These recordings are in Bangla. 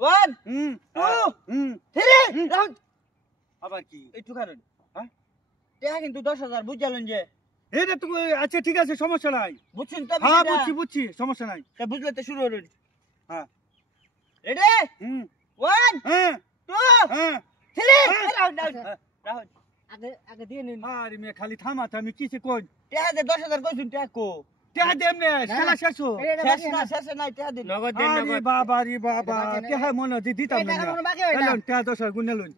1 2 3 রাউন্ড আবার কি একটু কারণ হ্যাঁ টাকা কিন্তু 10000 বুঝলেন যে এটা তো আচ্ছা ঠিক আছে সমস্যা নাই বুঝছেন তো হ্যাঁ বুঝছি সমস্যা নাই তা বুঝলে তো শুরু করুন হ্যাঁ রেডি 1 হ্যাঁ 2 হ্যাঁ 3 রাউন্ড রাউন্ড আগে দিয়ে নিন আরে মে খালি থামা থামি কিছে কই টাকা দে 10000 কইছুন টাকা কো টাকা দেম নে খেলা শেষ হো শেষ নাই টাকা দিন নগদ দেন আরে নগদ বাবা রে বাবা টাকা মনে দিতাম না এলন টাকা 10 গুনে লইন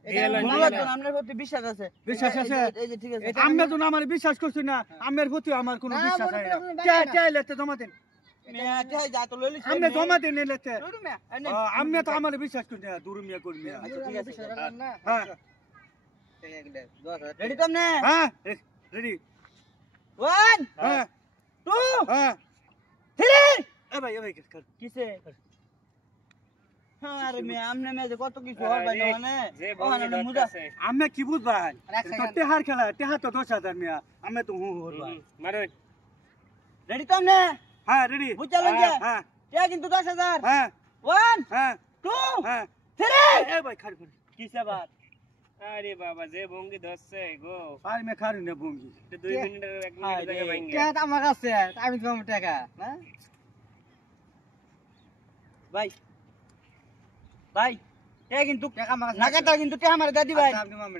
আপনার প্রতি বিশ্বাস আছে বিশ্বাস আছে এই যে ঠিক আছে আমরা তো আমার বিশ্বাস করছি না আমার প্রতি আমার কোনো বিশ্বাস নাই টাকা লেতে জমা দেন মিয়া টাকা যা তো লইলি আমরা জমা দেন লেতে শুরু মিয়া আমরা তো আমার বিশ্বাস করি না দুরুমিয়া করি মিয়া ঠিক আছে হ্যাঁ রেডি তো না হ্যাঁ রেডি 1 হ্যাঁ 2 হ্যাঁ 3 এ ভাই কিসে আরে মিয়া আমনে মেজে কত কিছু হবে না মানে যে বঙ্গে ডটছে আমরা কি বুঝবাই তো তেহার খেলা তেহা তো 10000 মিয়া আমরা তো হরবাই মারুন রেডি তো না হ্যাঁ রেডি বুঝলেন যে হ্যাঁ টাকা কিন্তু 10000 হ্যাঁ 1 হ্যাঁ 2 হ্যাঁ 3 এ ভাই খাড় কিসে বাত আরে বাবা যে বঙ্গে ধরছে গো আরে মে খাড় না বঙ্গি 2 মিনিটের 1 মিনিট থেকে ভাঙে টাকা আমার কাছে আমি তো আমার টাকা হ্যাঁ ভাই ভাই টাকা কিন্তু টাকা আমার না কাটা কিন্তু টাকা আমার দাদি ভাই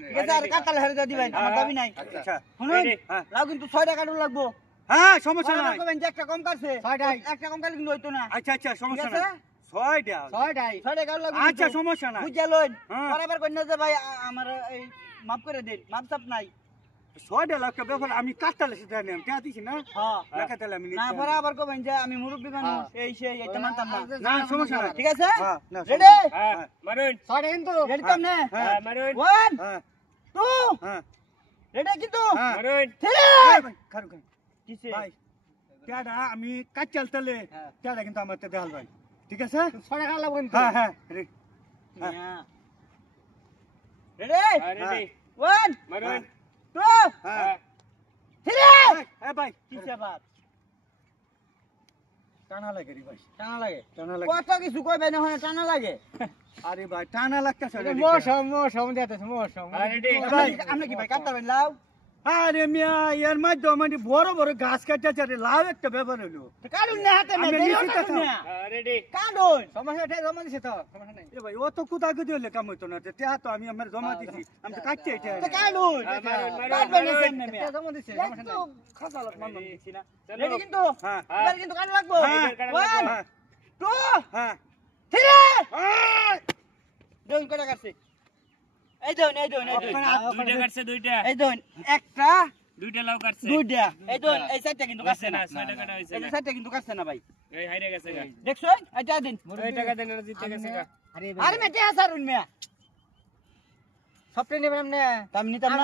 ঠিক আছে আর কাটালে হেরে দাদি ভাই আমার দাবি নাই আচ্ছা শুনুন হ্যাঁ লাও কিন্তু 6 টাকা কাটু লাগবো হ্যাঁ সমস্যা নাই কবেন যে একটা কম কাটছে 6 টাকা একটা কম কাটলে কিন্তু হইতো না আচ্ছা সমস্যা ঠিক আছে? নাই 6 টাকা 6 টাকা লাগবে আচ্ছা সমস্যা নাই বুঝলেন হ্যাঁ। বরাবর কই না যে ভাই আমার এই মাফ করে দেন মাপ সাপ নাই 6 টাকা লাগবে ব্যাপার আমি কাটতালে সেটা নেম টাকা দিছি না হ্যাঁ লাগাতালে আমি না বরাবর কবেন যে আমি মুরব্বি মানুষ এই সেই এটা মানতাম না না সমস্যা নাই ঠিক আছে হ্যাঁ না রেডি হ্যাঁ মারুন 6 টাকা কিন্তু রেডি তো না হ্যাঁ মারুন 1 হ্যাঁ 2 হ্যাঁ রেডি কিন্তু হ্যাঁ মারুন 3 ভাই খাড় কিসে ভাই টাকা আমি কাটচাল তালে টাকা কিন্তু আমার তে দেখাল ভাই ঠিক আছে 6 টাকা লাগবে কিন্তু হ্যাঁ হ্যাঁ রেডি রেডি রেডি 1 মারুন 2 হ্যাঁ 3 এ ভাই কিসে বাত টানা লাগে রে ভাই টানা লাগে টানা লাগে কত কিছু কইবে না হয় টানা লাগে আরে ভাই টানা লাগতেছে রে মৌসুম দিতেছে মৌসুম রেডি আমরা কি ভাই কাটতাবেন লাও আরে মিয়া এর মধ্যে মানে বড় বড় গাছ কাটতেছে রে লাভ একটা ব্যাপার হলো কাটুন না হাতে মে আমরা দেও নিশ্চিত না হ্যাঁ রেডি কাটুন সমস্যা ঠিক জমা দিছে তো সমস্যা নাই এ ভাই ও তো কুদা কুদি হলে কাম হইতো না টেহা তো আমি আমার জমা দিছি আমি তো কাটতে এটা তো কাটুন কাটবেন না সামনে মে জমা দিছে সমস্যা নাই খাসালত মান দিছি না চলো। রেডি কিন্তু হ্যাঁ। এবার কিন্তু কাট লাগবো হ্যাঁ, 1 হ্যাঁ 2 হ্যাঁ 3 দুই কটা কাটছে এই দুই দুইটা কাটছে দুইটা এই দুই একটা দুইটা লাউ কাটছে দুইটা এই দুই এই সাইডটা কিন্তু কাটছে না 6 টাকাটা হইছে এই সাইডটা কিন্তু কাটছে না ভাই এই হাইরে গেছে গা দেখছো এটা দিন ওই টাকা দেন আর জিতে গেছে গা আরে মেটে আসারুন মিয়া সবটা নেবেন না আমি নিতাম না